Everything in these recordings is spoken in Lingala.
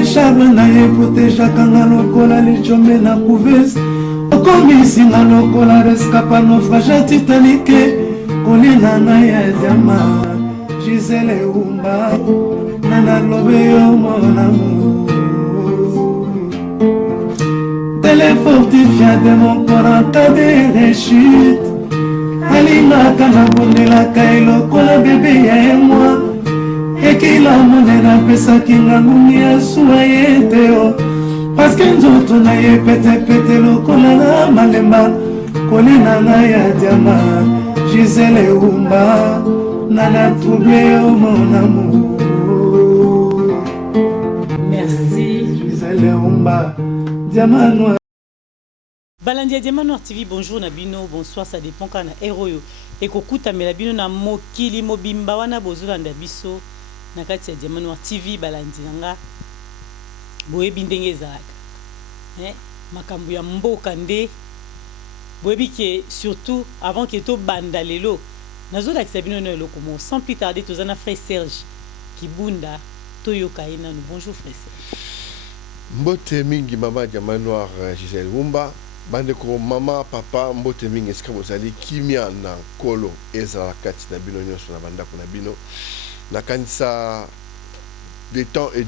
charme na ye protejaka nga lokola lichombe na couveuse okomisinga lokola rescapa naufrage titanike kolina na ya diama Gisele Umba nana lobe yo mon amour téléfortifia de mon corps en cas de rechute alingaka na bondelaka elokola bebe ya moi ekila monena pesaki nganguni ya suwa ye teo paske nzoto na ye petepete lokola na malemba kolina na ya diama Gisele Umba nana trouble yo mon amour. Merci Gisele Umba Diamant Noir. Balandia Diamant Noir TV, bonjour Nabino, bonsoir, ça dépend quand na héroyo. Et kokuta melabino na mokili mobimba wana bozolanda biso na kati ya Diamant Noir TV balandi nga boyebi ndenge ezalaka. Makambo ya mboka nde boyebi ke surtout avant que to banda lelo nazolakisa bino na eloko mo sans plus tarder tozana frère Serge Kibunda toyoka ye nanu. Bonjour frère Serge. Mbote mingi mama Diamant Noir Gisele Umba bandeko mama papa mbote mingi esika bozali kimia na kolo ezala kati na bino nyonso na bandako na bino nakanisa le temps est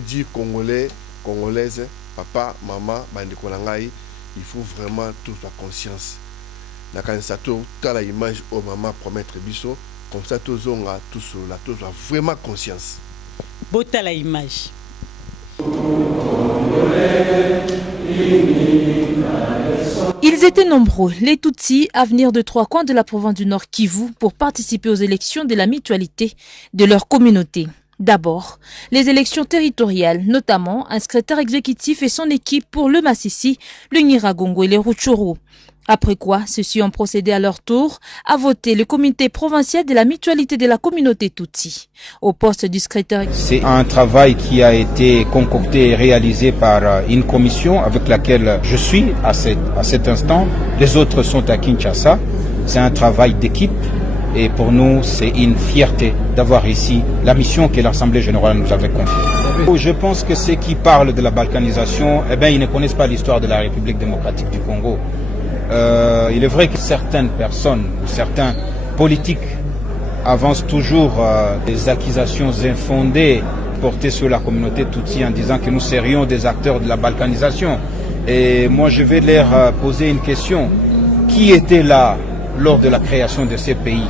dur congolais congolaises papa mama bandeko na ngai il faut vraiment toute la conscience nakanisa to tala image au mama promettre biso comme ça tozonga tous la vraiment conscience bota la image. Ils étaient nombreux, les Tutsis, à venir de 3 coins de la province du Nord Kivu pour participer aux élections de la mutualité de leur communauté. D'abord, les élections territoriales, notamment un secrétaire exécutif et son équipe pour le Massissi, le Nyiragongo et les Rutshuru. Après quoi, ceux-ci ont procédé à leur tour à voter le comité provincial de la mutualité de la communauté Tutsi. Au poste du secrétaire... C'est un travail qui a été concocté et réalisé par une commission avec laquelle je suis à cet instant. Les autres sont à Kinshasa. C'est un travail d'équipe et pour nous, c'est une fierté d'avoir ici la mission que l'Assemblée générale nous avait confiée. Je pense que ceux qui parlent de la balkanisation, ils ne connaissent pas l'histoire de la République démocratique du Congo. Il est vrai que certaines personnes, certains politiques avancent toujours des accusations infondées portées sur la communauté Tutsi en disant que nous serions des acteurs de la balkanisation. Et moi je vais leur poser une question. Qui était là lors de la création de ces pays?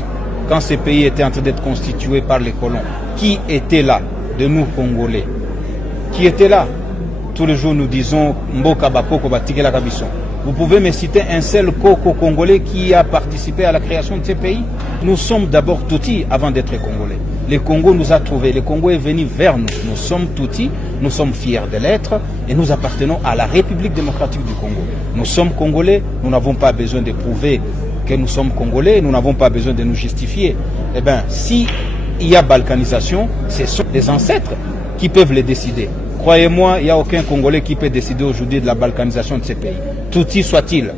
Quand ces pays étaient en train d'être constitués par les colons? Qui était là de nous Congolais? Qui était là? Tous les jours nous disons Mboka Bakoko Batikela Kabison. Vous pouvez me citer un seul Koko congolais qui a participé à la création de ces pays? Nous sommes d'abord Tutsi avant d'être congolais. Le Congo nous a trouvés, le Congo est venu vers nous. Nous sommes Tutsi, nous sommes fiers de l'être et nous appartenons à la République démocratique du Congo. Nous sommes congolais, nous n'avons pas besoin de prouver que nous sommes congolais, nous n'avons pas besoin de nous justifier. Eh bien, s'il y a balkanisation, ce sont les ancêtres qui peuvent le décider. Croyez-moi, il n'y a aucun Congolais qui peut décider aujourd'hui de la balkanisation de ces pays. Tutsi soit-il.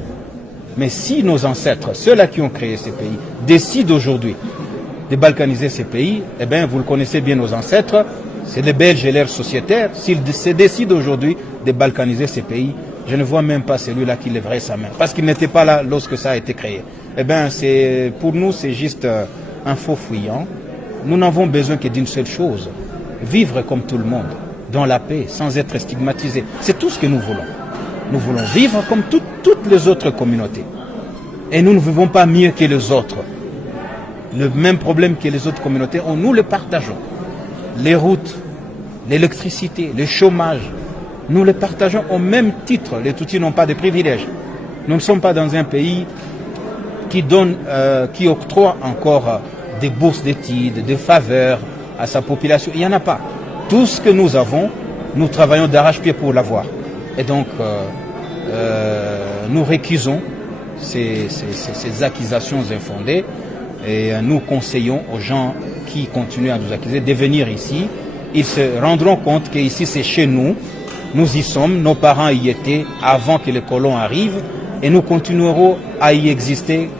Mais si nos ancêtres, ceux-là qui ont créé ces pays, décident aujourd'hui de balkaniser ces pays, eh bien, vous le connaissez bien, nos ancêtres, c'est les Belges et leurs sociétaires. S'ils se décident aujourd'hui de balkaniser ces pays, je ne vois même pas celui-là qui lèverait sa main. Parce qu'il n'était pas là lorsque ça a été créé. Eh bien, pour nous, c'est juste un faux fuyant. Nous n'avons besoin que d'une seule chose, vivre comme tout le monde, dans la paix, sans être stigmatisés. C'est tout ce que nous voulons. Nous voulons vivre comme toutes les autres communautés. Et nous ne vivons pas mieux que les autres. Le même problème que les autres communautés, nous le partageons. Les routes, l'électricité, le chômage, nous les partageons au même titre. Les Tutsis n'ont pas de privilèges. Nous ne sommes pas dans un pays qui octroie encore des bourses d'études, des faveurs à sa population. Il n'y en a pas. Tout ce que nous avons, nous travaillons d'arrache-pied pour l'avoir. Et donc, nous récusons ces accusations infondées et nous conseillons aux gens qui continuent à nous accuser de venir ici. Ils se rendront compte qu'ici c'est chez nous, nous y sommes, nos parents y étaient avant que les colons arrivent et nous continuerons à y exister,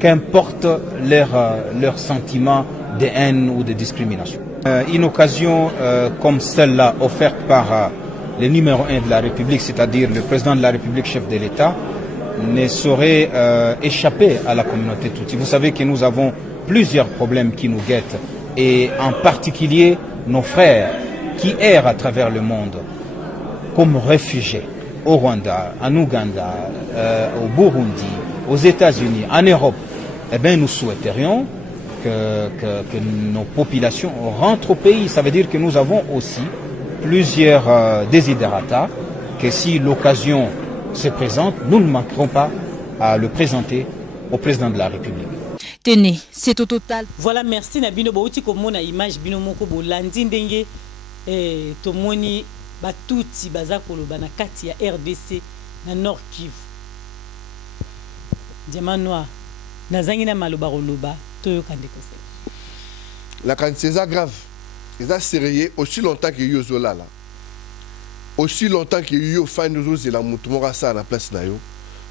qu'importe leur sentiment de haine ou de discrimination. Une occasion comme celle-là offerte par le numéro 1 de la République, c'est-à-dire le président de la République, chef de l'État, ne saurait échapper à la communauté Tutsi. Vous savez que nous avons plusieurs problèmes qui nous guettent, et en particulier nos frères qui errent à travers le monde comme réfugiés au Rwanda, en Ouganda, au Burundi, aux États-Unis, en Europe. Eh bien, nous souhaiterions que nos populations rentrent au pays. Ça veut dire que nous avons aussi plusieurs desiderata, que si l'occasion se présente, nous ne manquerons pas à le présenter au président de la République. Tenez, c'est au total. Voilà, merci Nabino. Bouti comme na image bino moko bolandi ndenge tomoni batuti baza koloba na kati ya RDC na Nord Kivu. Diamant Noir nazangi na maloba koloba toyo kande kose. La quantité est grave. C'est sérieux aussi longtemps que yo zola là. Aussi longtemps que yo fan nous c'est la mutumora ça na place na yo.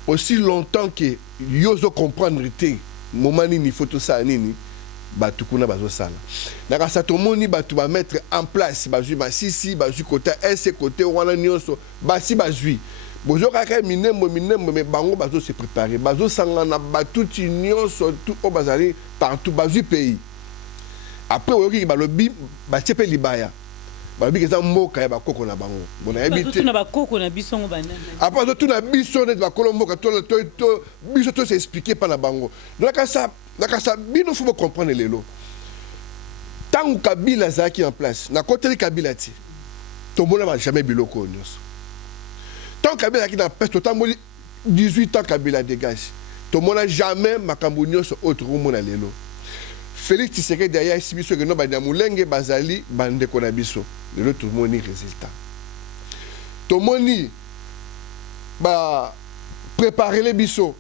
Aussi longtemps que yo zo comprendre té moment ni photo ça nini batu kuna bazo sala. Na ka satomoni batu ba mettre en place bazui ba sisi bazui côté ese côté wana nyonso basi bazui. Bozo kaka minembo me bango bazo se préparer bazo sangana batu ti nyonso tout au bazali partout bazui pays. Après oyoki balobi ba tiepe libaya. Balobi ke za mboka ya bakoko na bango. Bona ebité. Na bakoko na bisongo banana. Après tout na biso net bakolo mboka to biso to s'expliquer pas na bango. Donc ça bino faut comprendre lelo. Tant que Kabila zaki en place, na côté Kabila ti. Tomona va jamais biloko nyos. Tant que Kabila qui na peste totalement 18 ans Kabila dégage. Tomona jamais makambo nyos autre mona lelo. Félix Tshisekedi derrière si biso que no ba mulenge bazali bande kona biso. Lelo tout le monde résultat. Tomoni ba préparer les biso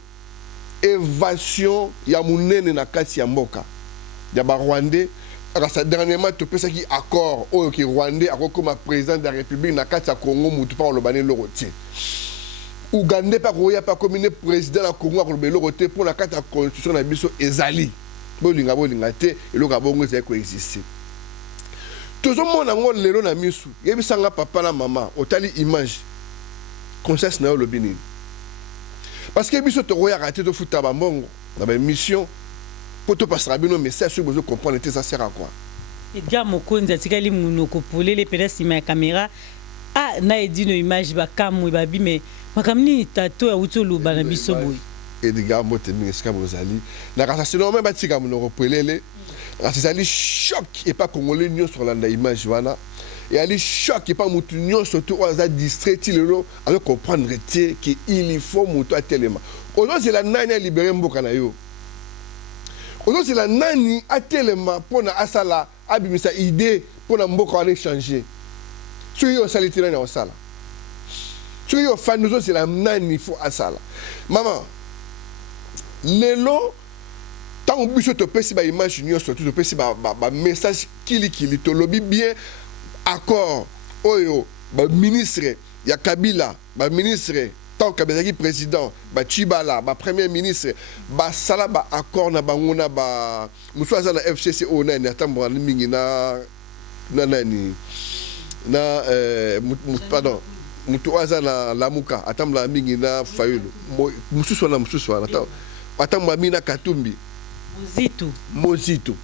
évasion ya munene na kati ya mboka ya ba Rwandais aka dernièrement to pesa ki accord oyo ki Rwandais akokoma président de la République na kati ya Congo mutu pa olobane lorotie Ougandais pa koya pa komine président na Congo akolobane lorotie pour la kati ya constitution na biso ezali bolinga te eloka bongo ezali ko exister tozomona ngo lelo na misu yebisanga papa na mama otali image conscience na yo lobini. Parce que biso to roya raté to futa ba mbongo na ba mission pour to passer bino message sur besoin comprendre ça sert à quoi. Edgar Mokonzi atikali munoko polele pena sima ya caméra ah na edino image ba kamwe ba bi mais makamni tato ya utolo bana biso boy. Edgar Mokonzi eska bozali na kasa sinon même batika munoko polele asali choc et pas congolais nyo sur la image wana. Et ali choc et pas mutunyo surtout oza distrait lelo avec comprendre qu'il faut muto atelema. Aujourd'hui c'est la nani a libéré mboka na yo. Aujourd'hui c'est la nani a telema pour na asala abimisa idée pour na mboka wana changer. Sur yo saliti na osala. Sur yo fan nous c'est la nani faut asala. Maman lelo tant biso to pesi ba image nyo surtout to pesi ba message kili to lobby bien accord oyo ba ministre ya Kabila ba ministre tant Kabila qui président ba Chibala ba premier ministre ba sala ba accord na bangona ba muswaza na FCC o na ni atambo mingi na nani na pardon mutuaza na lamuka atambla mingi na fayulu mususu na atambo mina Katumbi Mozito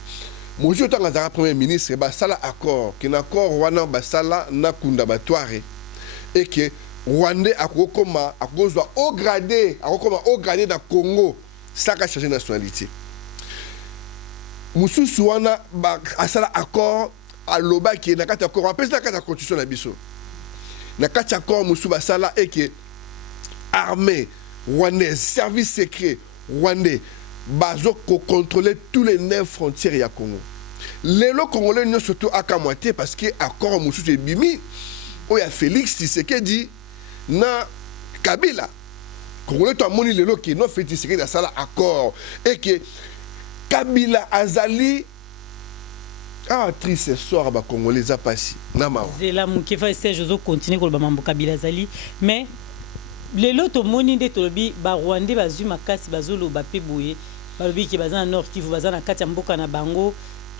Mojo tanga premier ministre ba sala accord qui accord wana ba sala na kunda batware et que Rwandais akokoma akozwa au gradé na Congo saka changer nationalité. Mususu wana ba asala accord aloba qui na kati accord apesa na kati constitution na biso. Na kati accord musu ba sala et que armée rwandaise service secret rwandais bazo ko contrôler tous les 9 frontières ya Congo. Les Congolais ne surtout à Kamoité parce que accord musu c'est bimi o ya Félix Tshisekedi na Kabila. Congolais to amoni lelo ki no Félix Tshisekedi a sala accord et que Kabila azali triste soir ba Congolais a passé na ma. Zela mukefa Serge zo continuer ko ba mambo Kabila azali mais lelo to moni de tolobi ba Rwandais bazui makasi bazolo ba pe boye balobi ki bazana Nord Kivu bazana kati ya mboka na bango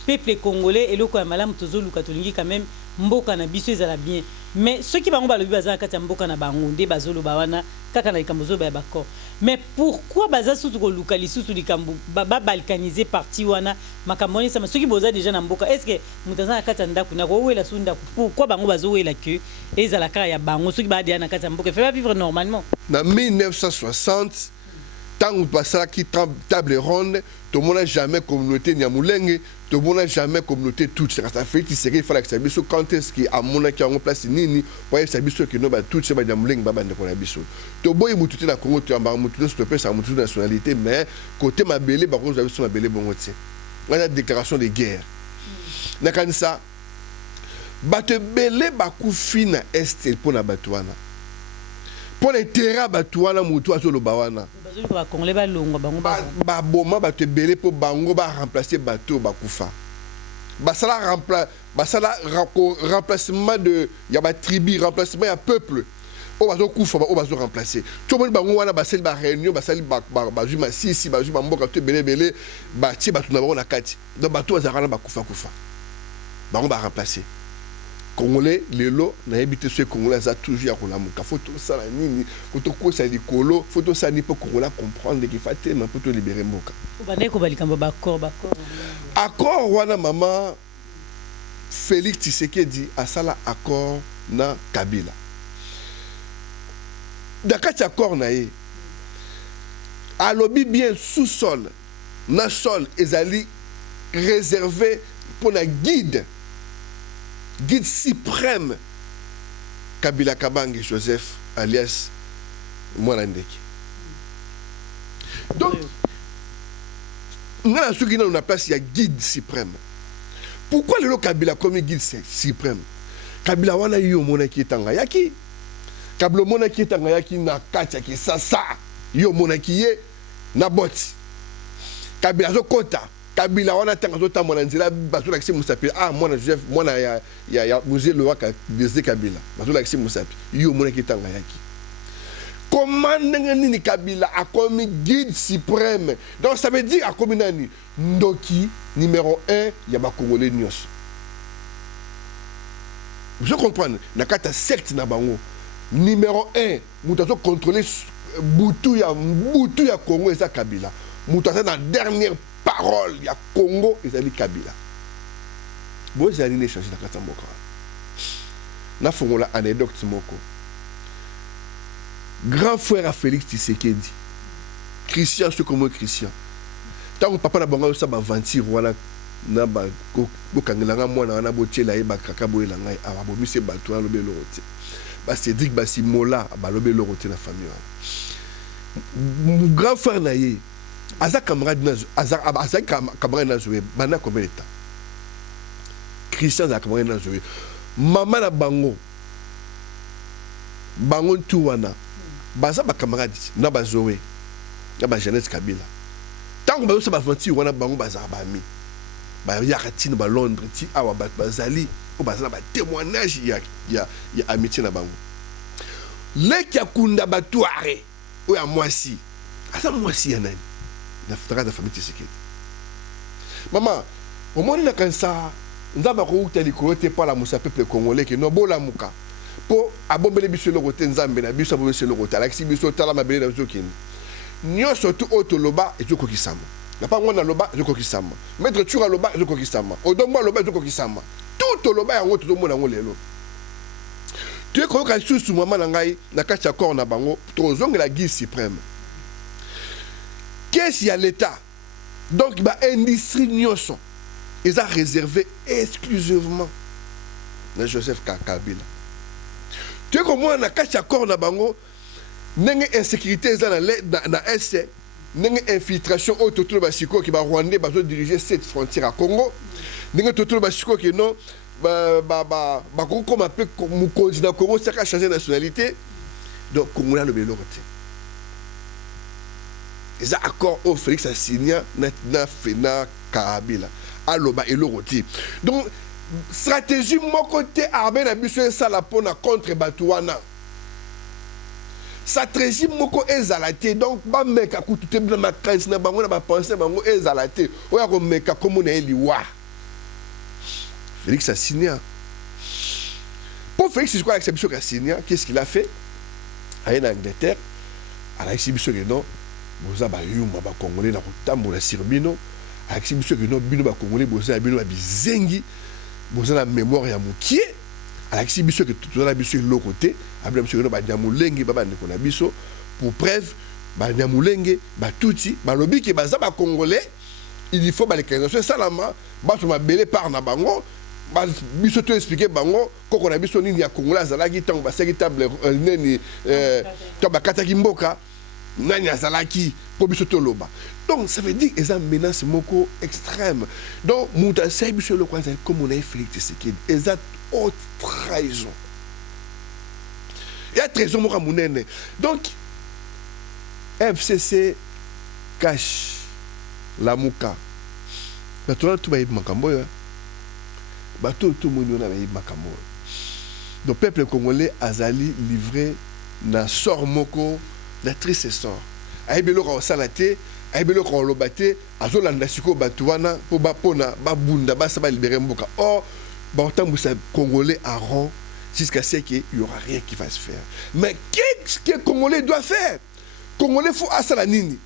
peuple congolais et loko ya malamu tozoluka tolingi quand même mboka na biso ezala bien mais ceux qui bango balobi baza kati ya mboka na bango nde bazoloba wana kaka na likambo zoba ya bakor mais pourquoi baza susu koluka lisusu likambo babalkaniser parti wana makambo wana esama soki boza déjà na mboka est ce que moto aza na kati ya ndako na kowela su ndako pourquoi bango bazowela ke ezala kaka ya bango soki badeya na kati ya mboka fait vivre normalement na 1960 tant basalaki table ronde tomona jamais communauté Nyamulenge tomona jamais communauté toute ça fait que il fallait que ça biso quand est-ce qui a monaki en place nini pour ça biso que no ba toute ça ba Nyamulenge ba bande ko na biso to boy mututé na Congo to amba mututé stopper ça mututé nationalité mais côté mabele ba ko biso mabele bongo ti la déclaration de guerre na kanisa bato belé ba kufi na est pour na batwana pour les terrains batwana mutu azolo bawana ba congolais ba longo bango ba boma bato belé pour bango ba remplacer bateau ba kufa basala remplacement de ya ba tribu remplacement ya peuple o bazo kufa o bazo remplacer to bon bango wana basali ba réunion basali ba juma sisi ba juma mboka to belé ba ti bato na bango na kati donc bato azara ba kufa bango ba remplacer Congolais, lelo, na habité ce Congolais, ça toujours à Kolamuka. Faut tout ça, nini, faut tout quoi ça likolo, faut tout ça ni pour Congolais comprendre qu'il faut tellement pour te libérer Mboka. Accord, wana maman Félix Tshisekedi a sala accord na Kabila. D'accord, accord na ye. Alobi bien sous-sol, na sol, ezali réservé pour la guide suprême Kabila Kabange Joseph alias Mwanandeki. Donc, nous avons place, il y a guide suprême. Pourquoi le Kabila comme guide suprême? Kabila wana yo monaki tanga yaki. Kabila monaki tanga yaki na kacha ki sasa yo monaki ye na boti. Kabila zo kota. Kabila wana tanga zota mwana nzela bazola kisi musapi mwana Joseph mwana ya musée le waka desde Kabila bazola kisi musapi yo mwana kitanga yaki comment nini Kabila a comme guide suprême donc ça veut dire a comme nani ndoki numéro 1 ya ba congolais nyos vous comprenez na kata secte na bango numéro 1 mutazo contrôler butu ya Congo eza Kabila mutazo na dernière parole ya Congo ezali Kabila bo ezali ne changer na kata mboka na fongola anecdote moko grand frère à Félix Tshisekedi Christian ce comme Christian tant papa na bango sa ba aventure wana na ba ko kangelanga mwana wana botiela e ba kaka boela ngai aba bo mise bato na lobelo rote ba Cédric ba Simola ba lobelo rote na famille wana grand frère na ye Aza camarade na Zoé, bana combien de temps? Christian a camarade na Zoé. Maman na bango. Bango tuwana. Baza ba camarade na ba Zoé. Na ba Jeannette Kabila. Tant que bazo ba vanti wana bango baza ba ami. Ba yakatine ba Londres ti awa ba bazali o baza ba témoignage ya amitié na bango. Leki akunda batuare o ya mwasi. Asa mwasi ya nani? Na frère de famille Tshisekedi. Maman, au moins na kansa, nzamba ko utali ko te pa la musa peuple congolais que no bola muka. Po abombele biso le rote nzambe na biso abombele le rote. Alexis biso tala mabele na zokini. Nyo surtout otoloba ezoko kisama. Na pa ngona loba ezoko kisama. Maître Tchura loba ezoko kisama. Odomba loba ezoko kisama. Tout loba yango to mona ngo lelo. Tu es ko ka susu maman na ngai na kati accord na bango to zongela guide suprême. Qu'est-ce qu'il y a l'État? Donc, il y a une industrie nyonso. Ils ont réservé exclusivement à Joseph Kabila. Tu sais comment on a caché accord na bango, n'enge insécurité dans l'Est, n'enge infiltration au Totolo Basiko qui va Rwandais va diriger cette frontière à Congo, n'enge Totolo Basiko qui non, comme appelé mon candidat Congo, ça a changé de nationalité, donc Congo a le bélo. Les accords au Félix a signé na Kabila aloba eloroti. Donc stratégie mon côté armée na biso ça la pona contre Batouana. Stratégie moko ezalate donc ba meka kututé na makansi na bango na ba penser bango ezalate oya ko meka comme na eliwa Félix a signé. Pour Félix, je crois que c'est a signé. Qu'est-ce qu'il a fait? Il est en Angleterre, à l'exhibition que non, vous avez eu un Congolais dans le temps, la Sirbino, à l'exhibition que non, Bino Congolais, vous avez Bino Zengi, vous avez la mémoire à Moukié, à l'exhibition que tout le monde de l'autre côté, à l'exhibition que nous avons Moulenge, pour preuve, Banyamulenge, Batouti, Balobi qui est Congolais, il faut que les Canadiens Salama, Batuma Belé par Nabango, biso to expliquer bango koko na biso nini ya Kongola azalaki tango basaki table neni to bakataki mboka nani azalaki po biso to loba. Donc ça veut dire que ça menace moko extrême. Donc muta sai biso le kwanza comme on a Félix Tshisekedi exact haute trahison. Il y a trahison moko munene. Donc FCC cache la muka. Maintenant tout va y makambo ya. Tout le monde a eu makambo. Le peuple congolais azali livré na sort moko na triste sort. Aibelo ka salate, aibelo ka lobate, azolanda siko batuana po bapona babunda basa ba libérer mboka. Or, batambu sa congolais a rond jusqu'à ce qu'il y aura rien qui va se faire. Mais qu'est-ce que congolais doit faire? Congolais faut asala nini.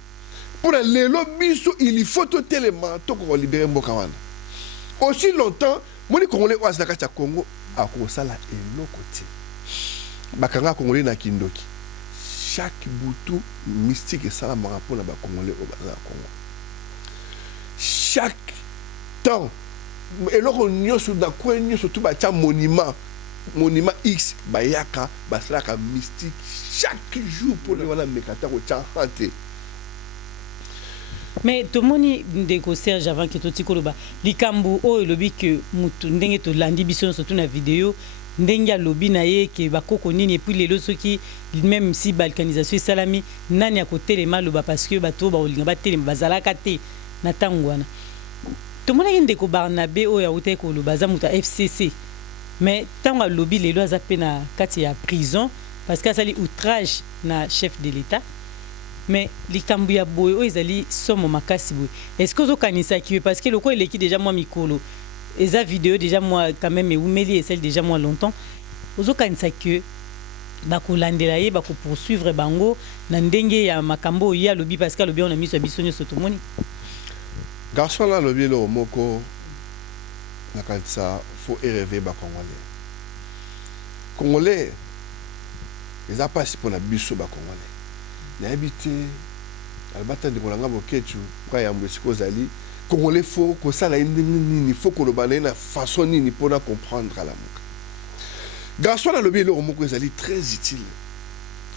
Pour le lobby il faut tout élément to libérer mboka wana. Aussi longtemps Moni Congolais oise na kati Congo a kosala eloko te. Bakanga Congolais na kindoki. Chaque boutou mystique et ça m'a rapport na ba Congolais au Congo. Chaque temps eloko nyoso da kwen nyoso tout ba tia monument X bayaka basalaka mystique chaque jour pour le wana mekata ko tia hanté. Mais tout le monde ndeko Serge avant que toti koloba likambu o lobi que mutu ndenge to landi biso surtout na vidéo ndenge lobi na ye ke bakoko nini et puis lelo soki même si balkanisation salami nani akotelema loba parce que bato ba olinga batelema bazalaka te na tangwana tout le monde ndeko Barnabé o ya uté ko loba za muta FCC mais tanga lobi lelo azape na kati ya prison parce que ça li outrage na chef de l'État. Mais les Kambuya boy ils allaient somme makasi boy. Est-ce que vous connaissez qui parce que le quoi il est qui déjà moi mikolo. Et sa vidéo déjà moi quand même et Oumeli et celle déjà moi longtemps. Vous connaissez que bakolandela ye bako poursuivre bango na ndenge ya makambo ya lobi parce que lobi on a mis sur bisonyo sotomoni. Garçon là lobi lo moko na kanisa faut élever ba Congolais. Congolais ils a pas si pour na biso ba Congolais. N'habité albata de kolanga boketu kwa ya mbesiko zali Congolais faut que ça la nini faut que le balai na façon nini pour na comprendre la muka garçon na lobi le moko zali très utile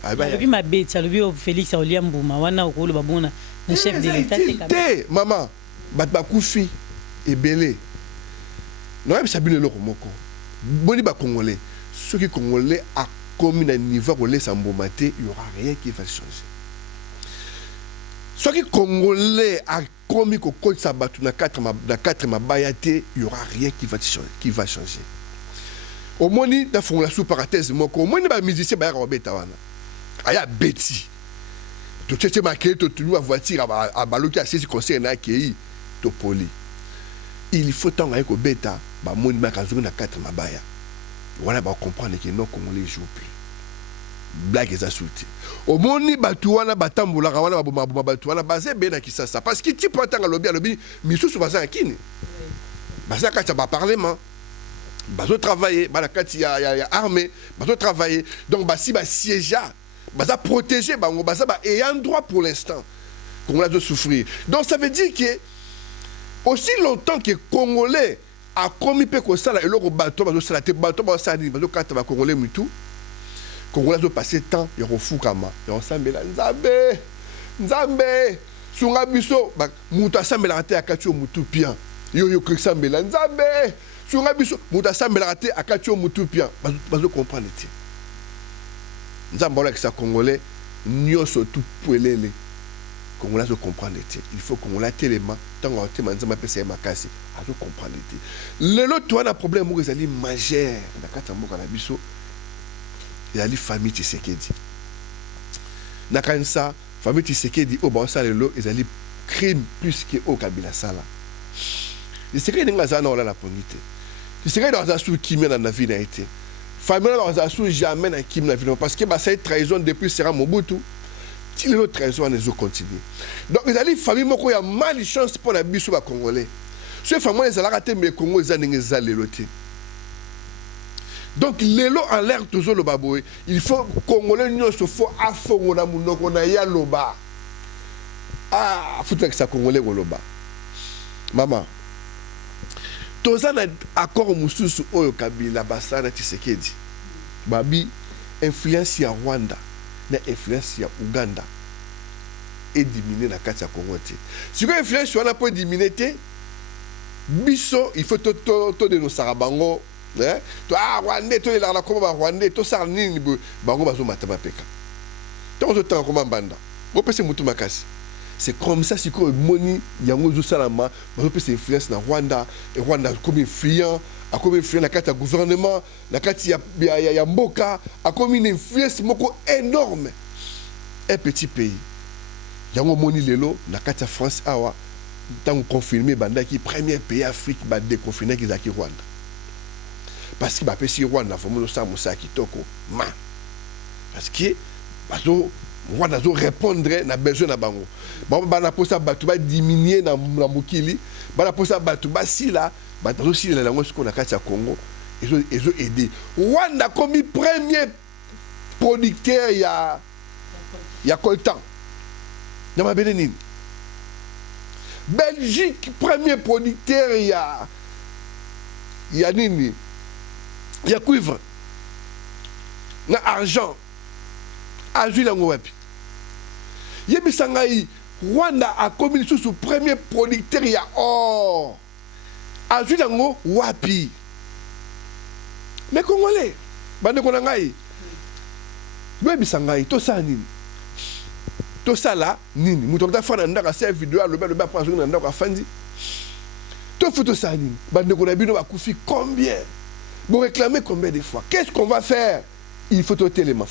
lobi ma bête lobi Félix Oliambuma wana okolo babona na chef de l'État te maman bat bakufi ebele no ya sabine le moko boni ba Congolais ceux qui Congolais a comme un niveau où les sambomaté il y aura rien qui va changer. Soit qui Congolais a commis qu'au code sabatu na quatre mabayate il y aura rien qui va changer. Au moins ni da fond la sous parenthèse moko au moins ni ba musicien ba robeta wana. Aya beti. To tete marqué to tunu a voiture a baloki a sezi conseil na kei to poli. Il faut tant avec beta ba moni ba kazu na quatre mabaya. Voilà ba comprendre que non Congolais joue plus. Blague est insultée. Au moni batuana batambola wana ba batuana basé bena kisasa parce que tu peux attendre lobby misusu baza kini. Baza ka ba parlement. Bazo travailler, ba la kati ya armée, bazo travailler. Donc basi ba siéger, baza protéger bango baza ba ayant droit pour l'instant. Congolais doit souffrir. Donc ça veut dire que aussi longtemps que Congolais a commis peu ça là et le bateau bazo ça te bateau bazo ça ni bazo kata ba Congolais mutu Congolais doit passer temps ya refukama ya osambela nzambe sunga biso ba mutu asambela te akatio mutu pia yo krisambela nzambe sunga biso mutu asambela te akatio mutu pia bazo comprendre ti nzambe ola kisa Congolais nyoso tout puelele Congolais doit comprendre ti il faut Congolais tellement tant on te manzama pesa makasi a doit comprendre ti lelo toi na problème mo ezali majeur na kata mboka na biso ya li famille Tshisekedi na kanisa famille Tshisekedi o ba ça lelo ezali crime plus que au Kabila sala Tshisekedi nga zana ola la pongité c'est que dans un qui dans la vie n'a été famille dans un jamais dans qui dans la vie parce que ça trahison depuis sera Mobutu il est trahison les autres continuer donc les alliés famille moko ya malchance pour la biso ba congolais ce famille les ala raté mais Congo les aninga zaleloté donc lelo en l'air toujours le baboy il faut congolais nous se faut afongola munoko na ya loba faut que ça congolais loba maman toza na accord mususu oyo Kabila basana Tshisekedi babi influence ya Rwanda na influence ya Uganda et diminuer na kati ya Congo te si ko influence wana po diminuer te biso il faut to de nos sarabango to Rwanda to la ko ba Rwanda to sar nini bango bazo matama peka to to tan ko mbanda bo pese mutu makasi c'est comme ça si ko moni yango zo salama bazo pese influence na Rwanda et Rwanda comme influent a comme influent na kati ya gouvernement na kati ya mboka a comme une influence moko énorme un petit pays yango moni lelo na kati ya France awa tant confirmé banda qui premier pays Afrique ba déconfiné qui zaki Rwanda parce que ba pesi Rwanda fomo sa musa kitoko ma parce que bazo Rwanda zo répondre na besoin na bango bana posa batu ba diminuer na mokili bana posa batu ba sila batazo sila la ngosiko na kati ya Congo ils ont aidé Rwanda comme premier producteur ya coltan na mabele nini Belgique premier producteur ya nini ya cuivre na argent azui lango wapi yebisangai Rwanda a commis sous premier producteur ya or azui lango wapi mais congolais bande ko ngai yebisangai to sa nini to sala nini muto ta fana ndaka sa vidéo le ba prendre na ndaka fandi to photo sa nini bande ko na bino ba kufi combien vous réclamez combien de fois qu'est-ce qu'on va faire il faut tout élément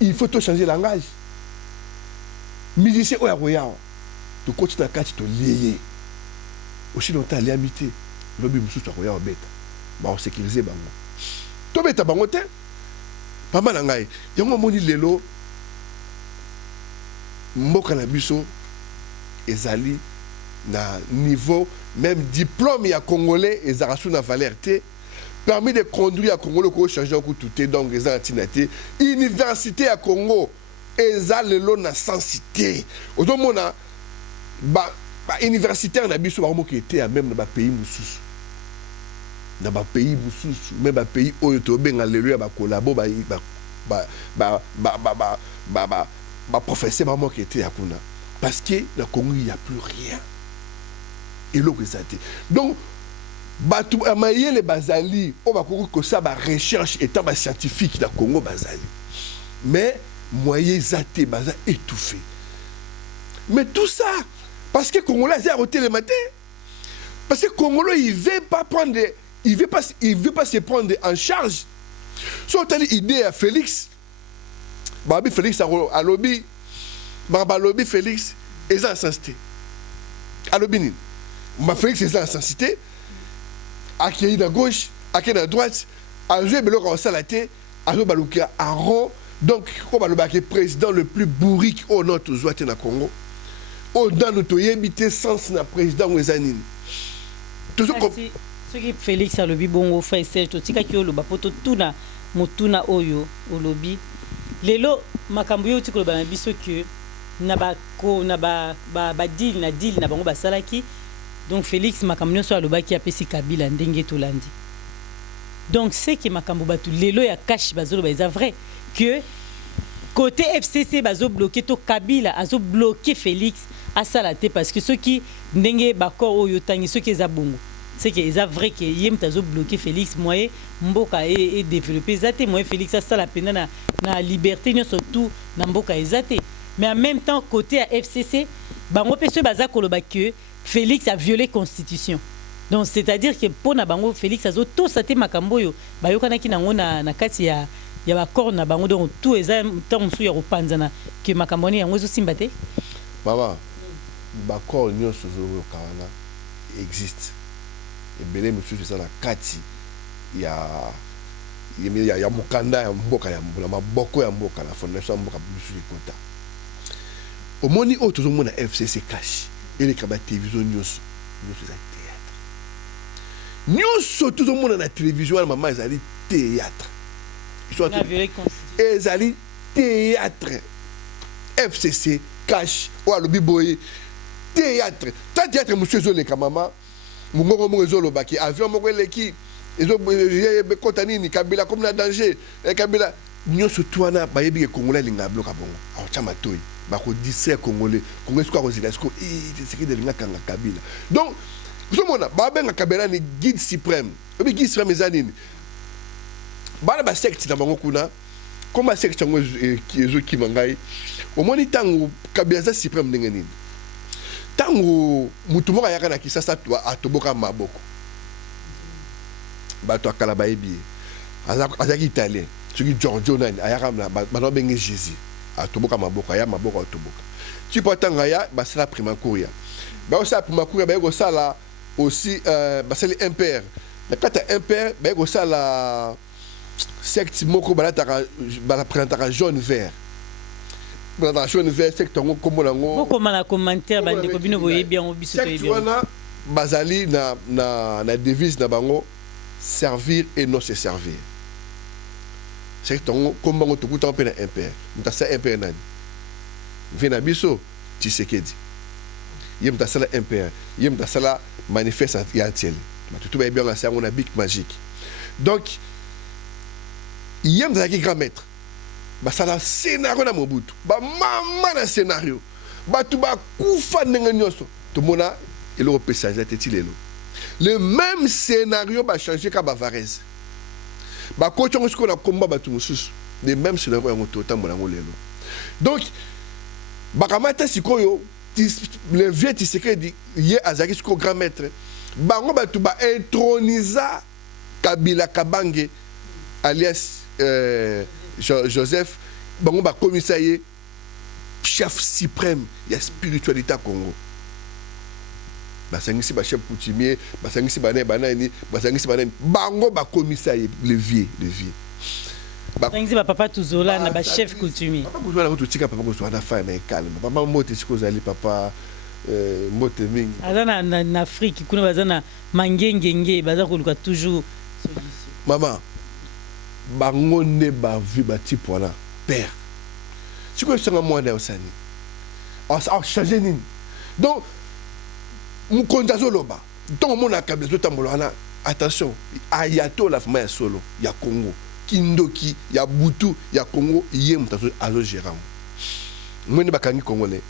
il faut tout changer langage musicien oya royao to continue na kati to lié aussi longtemps l'amitié lobi mususu royao beta ba on sécuriser bango to beta bango te pamba na ngai yango moni lelo mboka na biso ezali na niveau même diplôme ya congolais ezarasu na valeur te permis de conduire à Congo ko changer ko tout donc les antinate université à Congo ezalelo na sensité odomona ba universitaire na biso ba mo ki était même na ba pays mususu na ba pays mususu même ba pays oyo to benga lelo ya ba collabo ba professeur ba mo ki était à kuna parce que le Congo il y a plus rien et l'eau que ça été donc batu amaye les bazali on va ko ça ba recherche état ba scientifique na Congo bazali mais moyen zaté baza étouffé mais tout ça parce que Congolais a arrêté le matin parce que Congolais il veut pas se prendre en charge so telle idée à Félix babi Félix a lobby baba lobby Félix est insensité a lobby ni ma Félix est insensité à qui est à gauche à qui est à droite à jouer beloko en salaté à jouer baluka à rond donc comme le président le plus bourrique au nord aux ouest na Congo au dans notre yebité sens na président wezanine toujours comme ce qui Félix a lobby bongo fait c'est tika ki oloba poto tuna motuna oyo au lobby lelo makambo yo tikolo bana biso que na ba ko na ba deal na bango basalaki donc Félix makambo so aloba ki apesi Kabila ndenge to landi donc c'est que makambo batu lelo ya cash bazolo ba eza vrai que côté FCC bazo bloquer to Kabila azo bloquer Félix à salaté parce que ceux qui ndenge bakor oyo tangi ceux qui eza bongo c'est que eza vrai que yem tazo bloquer Félix moye mboka et développer zaté moye Félix a sala pena na liberté surtout na mboka ezate mais en même temps côté à FCC bango peso baza koloba que Félix a violé constitution donc c'est-à-dire que pour na bango Félix azo to saté makambo yo bayokana ki nango na kati ya ba corps na bango donc tout eza temps su ya kopanzana que makambo ni yango zo simbate maman ba corps nyo sozo kana existe ebele mosusu eza na kati ya mokanda ya mboka ya mbula maboko ya mboka na fondation ya mboka mosusu ekota omoni oyo tozomona FCC kashi eleka batelevizio nyonso eza théâtre nyonso tozomona na télévision wana mama ezali théâtre ezali théâtre FCC cash oyo alobi boye théâtre ta théâtre mosusu ezoleka mama mongoko moko ezolobaki avion moko eleki ezokota nini kabila comme na danger kabila nyonso tu wana bayebi ke congolais alinga abloka bongo aotya matoi bakodistraire congolais congolais siko akozela siko tshisekedi alingaka nga kabila donc ozomona babenga kabila ni guide suprême obi guide suprême eza nini bana basecte na bango kuna comme basecte yango ezokima ngai omoni ntango kabila eza suprême ndenge nini ntango mutu moko ayaka na kisasa atoboka maboko bato akala bayebi azalaki italien soki Giorgio nani ayaka bana benge Jésus atoboka maboko aya maboko atoboka ti po ntango aya basala primakuria baosala primakuria baye kosala aussi basali impère na kati ya impère baye kosala secte moko baprésentaka jaune vert jaune vert secte yango kombo nango bokoma na commentaire bandeko bino boyebi yango biso toyebi wana bazali na devise na bango servir et non se servir secte yango kombo yango tokutaka mpe na impère moto asala impère nani mve na biso Tshisekedi ye moto asala impère ye moto asala manifeste ya atiele bato tu bayebi yango asala yango na bic magique donc yem zaki grand maître basala scénario na Mobutu bamama na scénario bato bakufa ndenge nyonso tomona eloko pesage teti lelo le même scénario bachange ka bavarese bakoti yango sikoyo na komba bato mosusu le même scénario yango totambola yango lelo donc bakamata sikoyo le vieux Tshisekedi ye azalaki sikoyo grand maître bango bato baintronisa Kabila Kabange alias Joseph bango bakomisa ye chef suprême ya spiritualité à Congo basangisi ba chef coutumier basangisi banani basangisi banani bango bakomisa ye levier basangisi ba papa tuzola na ba chef coutumier papa tuzola ko tika papa ko na fa na calme papa mote sikozali papa mote mingi azana na Afrique kuna bazana mangengenge baza koluka toujours maman bango ne ba vu ba type wana père sikoyo sanga mwana osani a changer nini donc mukonzi azoloba ntongo mona kabila zotambola wana attention ayato la fama ya solo ya Congo kindoki ya butu ya Congo ye moto azogera mwene bakangi congolais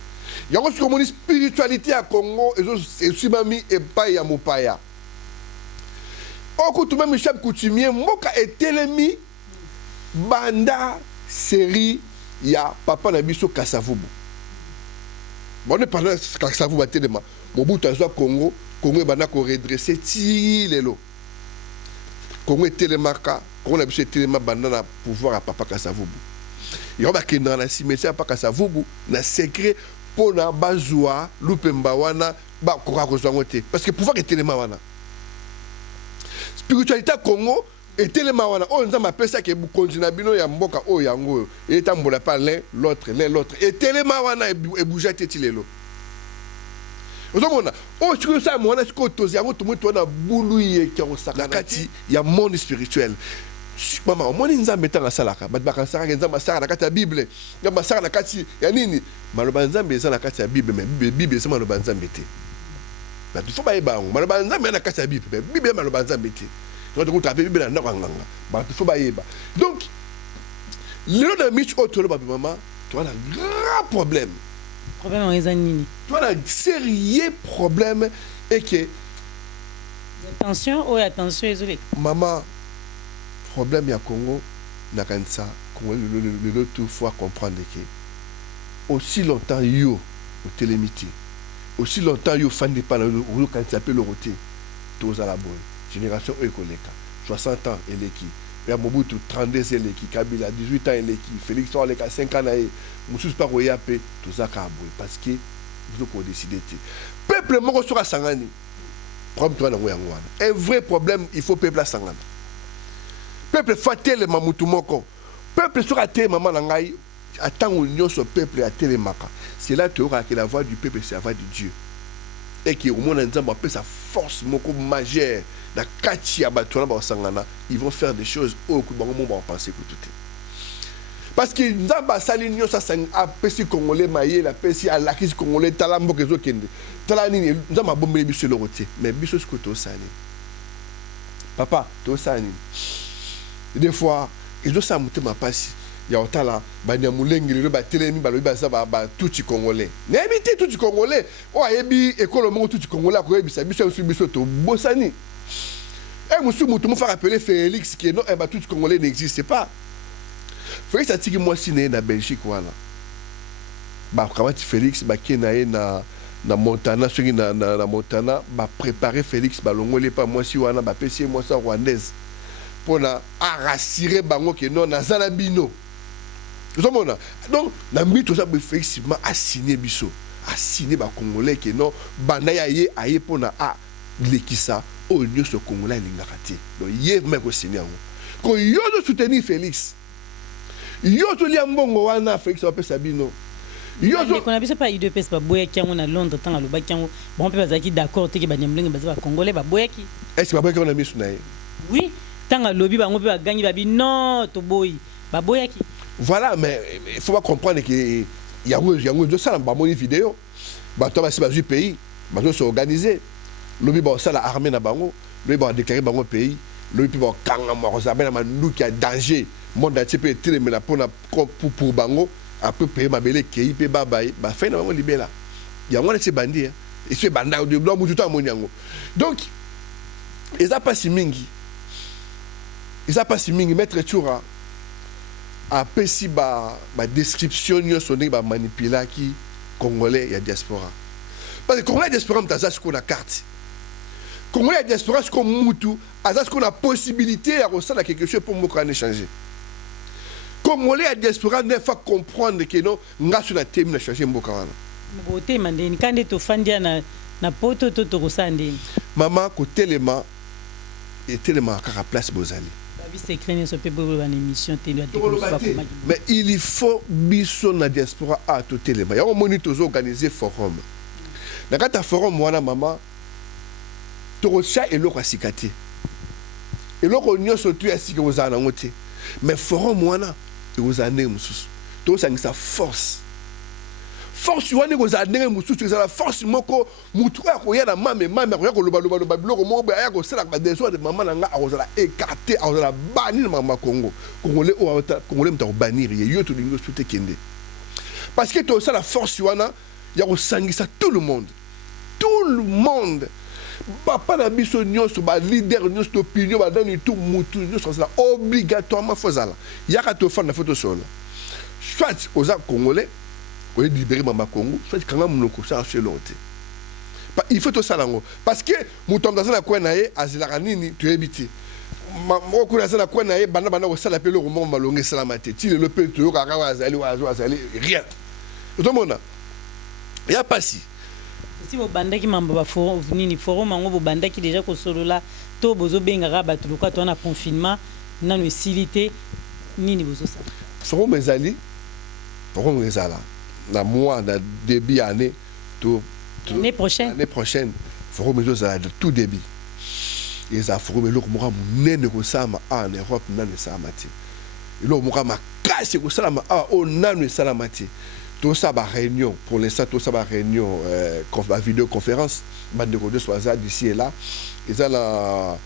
yango siko moni spiritualité ya Congo esimami epai ya mopaya okutu même chef coutumier mboka etelemi banda série ya papa na biso Kasavubu bon pendant Kasavubu atelema Mobutu azwa Congo bana ko redresser ti lelo Congo etelemaka Congo na biso etelema banda na pouvoir ya papa Kasavubu yo bakenda na cimetière papa Kasavubu na secret pona bazwa lupemba wana bakoka kozwa ngote parce que pouvoir etelema wana spiritualité Congo etelema wana o nzamba pesa ke bukonzi na bino ya mboka o yango etambola pa l'un l'autre etelema wana ebouja teti lelo ozomona o siko sa mwana siko tozi yango tomoto na bulu ye ki osaka kati ya monde spirituel mama omoni nzambe tanga salaka bat bakasaka nzamba saka na kati ya bible nzamba saka na kati ya nini maloba nzambe eza na kati ya bible mais bible eza maloba nzambe te ba tu fo ba yeba ngo maloba nzambe na kati ya bible bible maloba nzambe te donc tu tapes bible na nganga ba tu fo ba yeba donc le de mich autre ba maman tu as un grand problème en nini tu as un sérieux problème et que attention désolé maman problème ya Congo na kanisa Congo le tout fois comprendre que aussi longtemps yo au télémiti aussi longtemps yo fan de pas le kanisa pe le roté tous à la bonne génération ekoleka 60 ans eleki ya Mobutu 32 eleki Kabila 18 ans eleki Félix Oleka 5 ans nae mususu pa ko yape tous à kaboy parce que vous ko décider peuple moko soka sangani problème un vrai problème, il faut peuple sangana. Peuple fatel mamutu moko. Peuple sera té maman nangai attend union sur peuple à télémaka. C'est là tu auras que la voix du peuple c'est la voix de Dieu. Et qui au monde ensemble appelle sa force moko majeure la katia batona ba sangana, ils vont faire des choses au coup bango ba penser que tout est. Parce que Nzamba sali union ça a pesi congolais maillé la pesi à la crise congolais talambo kezo kende. Talani Nzamba bombe biso le roté, mais biso ce que to sani. Papa, to sani. Des fois, ils ont ça monter ma passe. Il y a autant là, banya mulengi le ba telemi ba lo ba ça ba tout congolais. N'habite tout congolais. Oh yebi école mo tout congolais ko yebi ça biso biso to bosani. Et monsieur Moutou me fait rappeler Félix qui non ba tout congolais n'existe pas. Félix a dit que moi si né na Belgique voilà. Ba comment Félix ba qui na Montana sur na Montana ba préparer Félix ba longolé pas moi si wana ba pesi moi ça rwandaise. Pour rassurer bango que non na zanabino. Donc na mito ça Félix m'a assigné biso, assigné ba congolais que non banda ya ye aye pona a lekisa au lieu ce congolais lingakati. Donc ye même ko signé ngo. Ko yo de soutenir Félix. Yo to li mbongo wana Félix va pesa bino. Yo to qu'on a biso pas UDPS ba boya kiango na Londres tant aloba kiango bon peut bazaki d'accord te ke banyamlenge baza ba congolais ba boya ki. Est-ce que ba boya ki on a mis na ye? Oui. Tanga lobby bango pe ba gagner ba bi non to boy ba boyaki. Voilà, mais il faut pas comprendre que il y a de ça dans ba vidéo. Ba to ba si ba du pays, ba to s'organiser. Lobby ba ça la armée na bango, lobby ba déclarer bango pays, lobby ba kanga mo ça ben na nous qui a danger. Monde entier peut être mais la pour bango après payer ma belle qui pe ba ba fin na bango libéla. Il y a moi c'est bandit hein. Et c'est banda de blanc mutu ta monyango. Donc ils a pas si mingi. Ils a pas si mingi mettre Tchoura a pesi ba description yo sonné ba manipuler qui congolais ya diaspora. Parce que congolais diaspora mtaza ce qu'on a carte. Congolais diaspora ce qu'on mutu, aza ce qu'on a possibilité à ressentir quelque chose pour me qu'on échanger. Congolais diaspora ne faut comprendre que non ngasu na temi na changer mboka wana. Mbote mandeni kande to fandia na poto to rosande. Maman ko telema et tellement à la place bozali. Mais il faut biso na diaspora à tout téléma. Il y a un moniteur organisé forum. Dans un forum moi maman torocha et l'eau sikati. Et l'eau on y a surtout à ce que vous en avez. Mais forum moi na vous en avez musus. Tout ça sa force. Force wana ko za ndenge mususu za la force moko mutu ko ya na mame ko loba biloko mo ba ya ko sala ba deso de mama nga a la écarter a la bannir mama Congo congolais mta ko bannir yo to lingo soute kende parce que to ça la force wana ya ko sangisa tout le monde papa na biso nyonso ba leader nyonso to opinion ba dans tout mutu nyonso ça obligatoirement fozala ya ka to fa na photo solo soit aux congolais au lieu de libérer Mama Congo, soit quand même nous ça chez l'autre. Il faut tout ça là parce que nous tombons dans la coin naé azilaranini tu éviter. Moi ko na coin naé bana au sala appelé au monde malongé salamate. Ti le peuple to ka azali rien. Tout le monde. Il y a pas si. Si vous bandaki mamba ba forum nini forum ngo bo bandaki déjà ko solola to bozo benga ba to ko to na confinement na no silité nini bozo ça. Forum ezali. Forum ezala. Na mois na début année tout l'année prochaine forum ça de tout début et ça forum le ko mo nene ko sama en Europe nane samati lo mo ma casse ko salama o nane salamati tout ça ba réunion pour l'instant tout ça ba réunion vidéoconférence bande de deux soirs d'ici et là ils ont la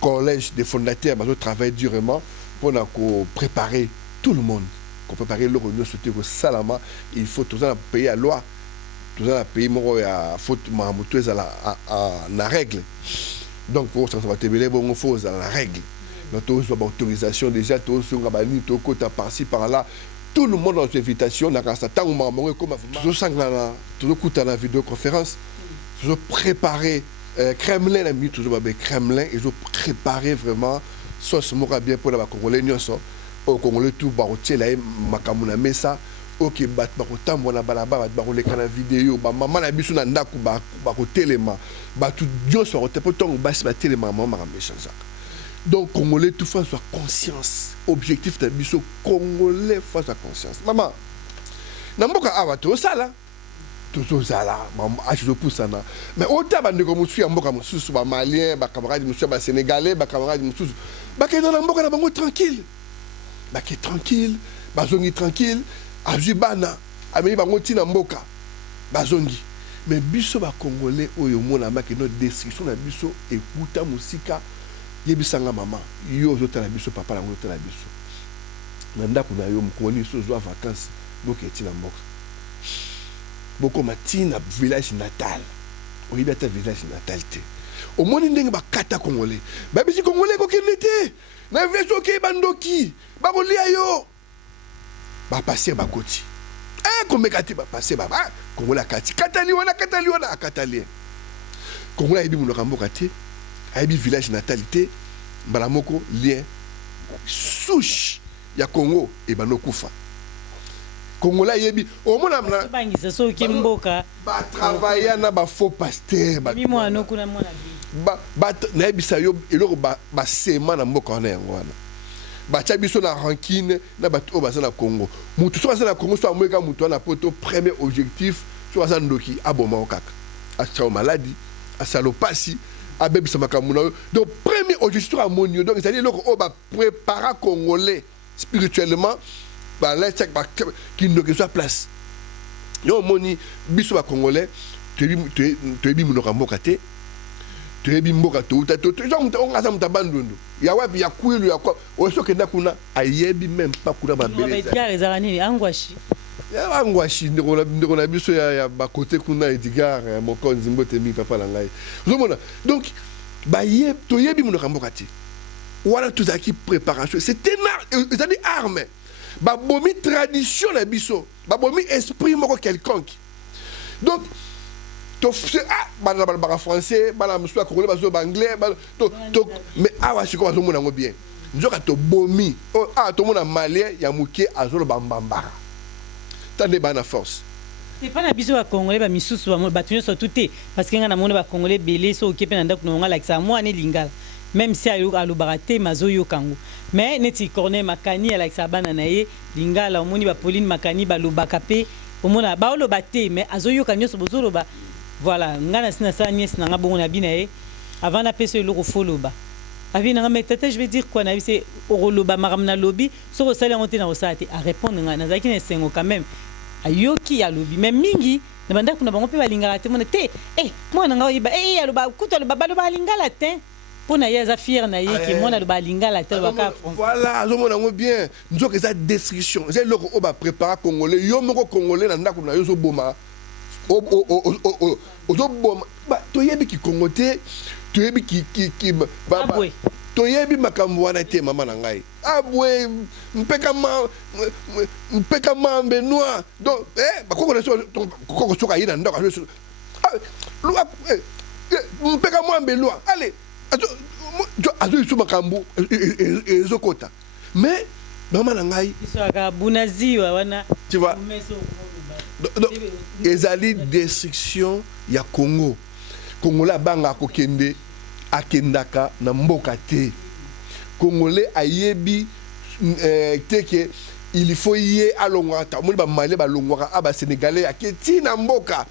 collège des fondateurs ils travaillent durement pour préparer tout le monde. Qu'on peut préparer le réunion sauter au Salama, il faut tout ça payer à loi, tout ça payer mon à faute mahamouteuse à la règle. Donc pour ça va te mêler bon faux à la règle. Donc tous autorisation déjà tous sur Rabani, tout côté par-ci par-là, tout le monde dans une invitation, n'a qu'à ça tant maman comme tout ça tout le coup à la vidéoconférence, je préparer Kremlin la mis toujours Kremlin et je préparer vraiment sauce mora bien pour la Congolais nyonso. Au Congolais tout barotier là makamuna mesa ok bat bakotambola balaba bat bakoleka na video ba mama na biso na ndako bakotelema batu nyonso bakote po ntongo basi batelema mama makambo echangeaka. Donc congolais tout face à conscience objectif na biso congolais face à conscience. Maman na mboka awa tozala maman achizopusana mais autant bandeko mosusu ya mboka mosusu ba malien ba camarade mosusu ba sénégalais ba camarade mosusu bakenda na mboka na bango tranquille bazongi tranquille azwi bana ameni bango ntina mboka bazongi. Mais biso ba congolais oyo mona maki no destruction na biso ekuta musika yebisanga mama yo ozotala biso papa na ozotala biso na ndako na yo mokoni so ozwa vacances boke ntina mboka boko matina village natal oyebi ata village natal te omoni ndenge bakata congolais babisi congolais kokende te na village oke bandoki bakolia yo bapase bakoti komekati bapase baba congolais akati katali wana akatali congolais ayebi monoko mboka te ayebi village natalité mbala moko lien souche ya Congo ebanokufa congolais ayebi omona na bangisa so kimboka ba travailler na ba faux pasteur ba mimwana kuna mwana ba na ebisa yo eloko ba sema na mboka wana yango wana batia biso na rancune na bato oyo baza na Congo mutu so baza na Congo so amweka mutu wana poto premier objectif so baza ndoki aboma okaka asao maladie asalo pasi abebisa makambo na yo. Donc premier objectif à monio donc c'est-à-dire loko o ba préparer congolais spirituellement ba la check ba qui ndoki soit place yo moni biso ba congolais te bi munoka mboka te tebi mboka to genre on muta bandondo ya wapi ya kuilu ya kwa oso kenda kuna ayebi même pas kuna ba beleza ya ezalani angwashi ya angwashi ndeko na biso ya ba côté kuna Edgar mokonzi mbote mi papa na ngai zomona. Donc ba yeb to yebi munoka mboka te wala tout ça qui préparation c'est c'est-à-dire arme ba bomi tradition na biso ba bomi esprit moko quelconque. Donc bana français bana musu congolais bazo anglais mais awa siko bazo mona ngo bien nzoka to bomi to mona malien ya muke azolo bambambara tande bana force c'est pas na biso ba congolais ba misusu ba tunyo so tuté parce que ngana mona ba congolais belé so okepe na ndako nonga like ça moi ne lingala même si ayo baraté mazo yo kango mais neti corner makani like ça bana naye lingala omoni ba Pauline makani ba lobaka pe omona ba olobaté mais azo yo kanyo so bozolo ba. Voilà, ngana sina sa nièce na ngabongo na binae avant la pese le refoloba. Avi na metete je vais dire quoi na c'est oroloba maramna lobby so sale monter na osate à répondre ngana zaki na sengo quand même. Ayoki ya lobby même mingi na banda kuna bango pe balingala te mona te moi na ngaoyiba aloba kuto aloba baloba lingala te pona ya za fier na yeki mona aloba lingala te baka France. Voilà, azomona ngo bien nzoka za destruction. C'est loko oba préparer congolais yo moko congolais na ndako na yo zo boma. Toyebi ki Congo te toyebi ki toyebi makambo wana te mama na ngai abwe mpeka mambe noa donc bakoko na so koko soka yina ndaka mpeka mambe noa allez azo isu makambo ezokota mais mama na ngai isaka bunaziwa wana tu vois. Donc, ezali destruction ya Congo. Congolais banga kokende akendaka na mboka te. Congolais ayebi teke il faut y alongata. Moni ba malé ba longwaka aba sénégalais aketi na mboka.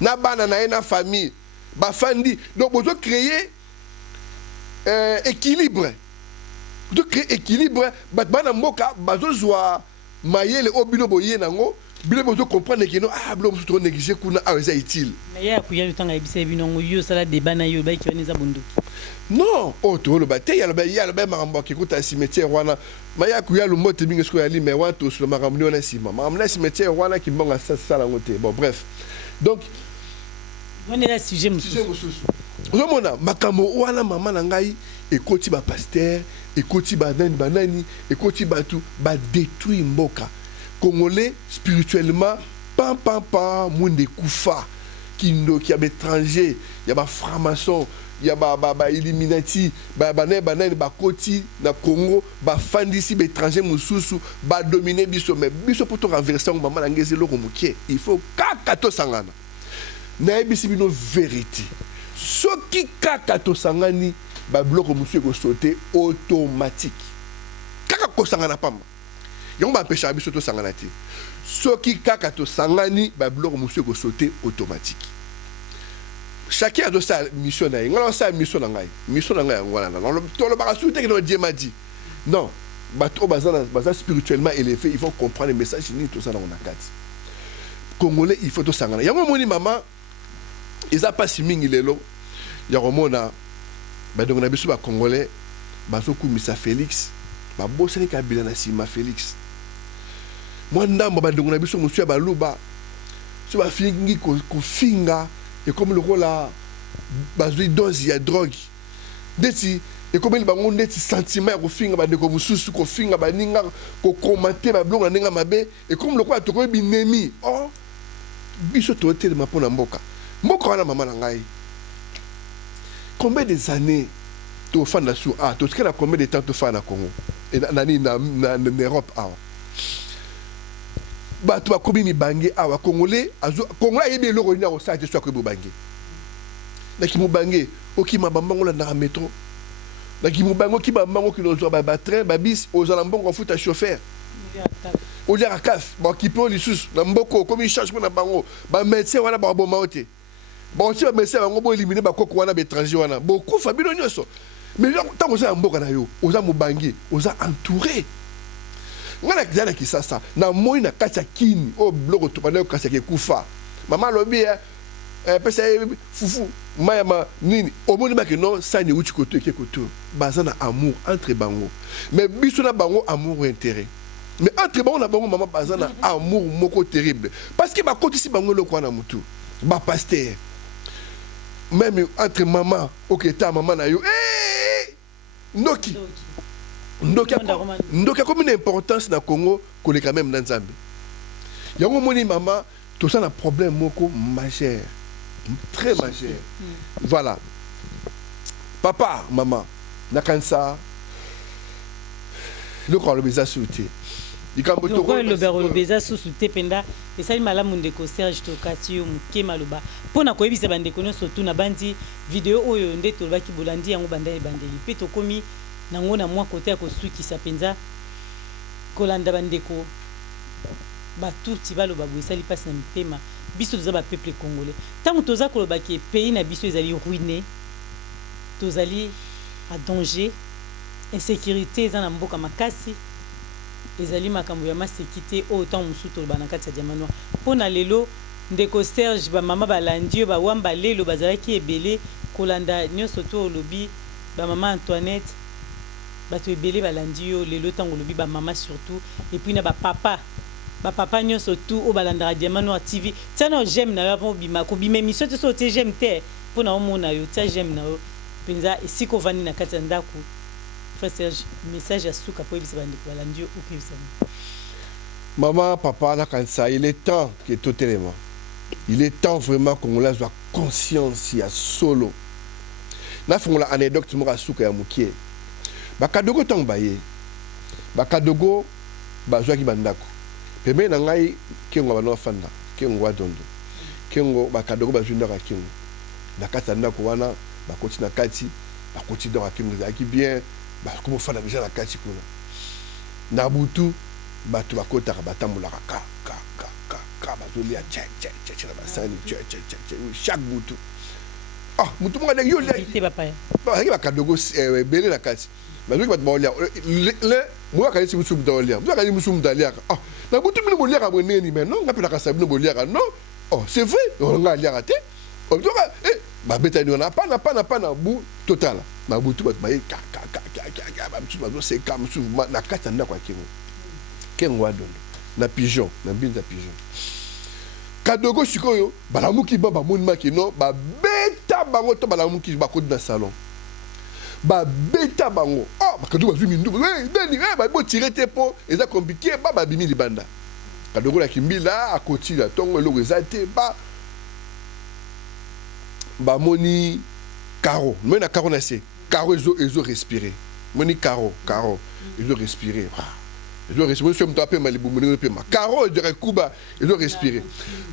Na bana na ena famille. Ba fandi. Donc bozo créer équilibre. Bozo créer équilibre ba bana mboka bazo zwa mayele obino boye nango. Bile bozo comprendre que non blo musu to négliger kuna aweza utile mais ya kuya lutanga ebisa binongo yo sala débat na yo ba ki oneza bundu non to lo ba te ya lo ba makambo ki kuta cimetière wana ma ya kuya lo mote binga sko ya li mais wa to sur makambo na sima makambo na cimetière wana ki mbonga sala ngote bon bref donc on est là sujet musu ozomona makambo wana mama na ngai ekoti ba pasteur ekoti ba nani ekoti batu ba détruire mboka Congolais spirituellement pam monde kufa kindo qui a étranger il y a ba franc-maçon ya ba Illuminati ba koti na Congo ba fandisi ba étranger mususu ba dominer biso mais biso pour to renverser maman na ngezi loko mukie il faut kaka to sangana na ebisi bino vérité soki kaka to sangani ba bloko musu ko sauter automatique kaka ko sangana pamba yon ba pêcher biso to sangana ti soki kaka to sangani ba bloko musu ko sauter automatique. Chacun a de sa mission. On a sa mission. Mission le parasute que Dieu m'a dit. Non. Spirituellement élevé, il faut comprendre le message. Tout ça dans la carte. Congolais, il faut tout ça. Il y a un moment, maman, ils n'ont pas si ming il est là. Il y a un moment, donc on a besoin de Congolais, Bazoku Missa Félix, Babosani Kabila Nassima Félix. Moi, on a besoin de Monsieur Balouba, sur la fingi Kofinga. Et comme le rôle là, il y a drogue. Et comme il y a des sentiments, il y a des sentiments, et comme le rôle est un ennemi. Oh, biso tote de ma pona mboka. Mboka wana maman ngai. Combien des années tu fais na sou ah, tu sais combien de temps tu fais na Congo et na Europe ah. Bah tu vas combien mi bangé ah Congolais Congolais yebe loko nya osa te so ko bangé. Na ki mo bangé o ki mabambango la na métro. Na ki mo bango ki bambango ki nozo ba train ba bis aux alambongo futa chauffeur. O dia akaf ba ki po lisus na mboko comme il change na bango ba médecin wana ba boma ote. Bon si ba médecin bango bo éliminer ba koko wana ba étranger wana. Beaucoup fabilo nyoso. Mais tant que ça mboka na yo, oza mo bangé, oza entouré. Ngana kizana kisasa na moi na kacha kini o bloko to bana kacha ke kufa mama lobi pesa fufu mayama nini o moni ba ke non ça ni uchi koto ke koto bazana amour entre bango mais biso na bango amour intérêt mais entre bango na bango mama bazana amour moko terrible parce que ba kotisi bango lokwa na mutu ba pasteur même entre maman oketa maman na yo noki ndoki comme une importance na Congo qu'on est quand même dans Zambie. Il y a un moment maman tout ça un problème moko majeur très majeur. Voilà. Papa, maman, na kansa le corps le beza souté. Le beza souté penda et ça il m'a la monde ko Serge Tokatio muke maloba. Pona ko ebisa bande kono surtout na bandi vidéo oyo ndeto baki bolandi yango banda bandeli pe to komi nango na mwa côté ko suki sapenza kolanda bandeko batu tibalo babwesali passe na mitema biso toza ba peuple congolais tango toza koloba ke pays na biso ezali ruiné tozali à danger insécurité za na mboka makasi ezali makambo ya masekité autant musuto bana kati ya diamant noir pona lelo ndeko Serge ba mama balandi ba wamba lelo bazalaki ebele kolanda nyoso to lobi ba mama Antoinette bato ebele balandi yo lelo tango lobi ba mama surtout et puis na ba papa nyo surtout au balandra Diamant Noir TV tiano j'aime na avant bima ko bima émission te so te j'aime te pona omona yo tia j'aime na yo penza esi ko vandi na kati ndaku frère Serge message à suka po ebisa bandi balandi yo okibisa maman papa na kansa il est temps que tout élément il est temps vraiment qu'on la soit conscience ya solo na fongola anecdote mo ka suka ya mukie bakadogo tombaye bakadogo bazwaki bandako peme na ngai kengo bana fanda kengo wadondo kengo bakadogo bazwinda ka kengo na kata ndako wana bakoti na kati bakoti dans kengo zaki bien bakomo fanda déjà na kati kuna na butu batu bakota ka batambula ka bazoli ya cha na basani cha chaque butu ah mutu mo ngale yo le bakadogo bele na kati mais lui balia le moi quand je suis balia vous quand je suis balia ah na butu mino bolia ka boneni mais non ngapela ka sabino bolia ka non oh c'est vrai on nga lia raté on doit ba beta ni on a pas na bu total na butu ba ka ba butu ba c'est comme sous na kata ndako akingo kengo adondo na pigeon na binza pigeon kadogo sikoyo balamuki baba monima ki non ba beta bango to balamuki ba ko dans salon ba beta bango oh bakadogo bazwi mindu deni ba bo tirer te po eza compliqué ba bimi libanda kadogo la kimbila akoti la tongo lo ezate ba moni Caro, moi na Caro na c'est Caro ils ont respiré. Moi ni Caro, ils ont respiré. Ils ont respiré, je me tapé Malibu, Caro dirait Kuba, ils ont respiré.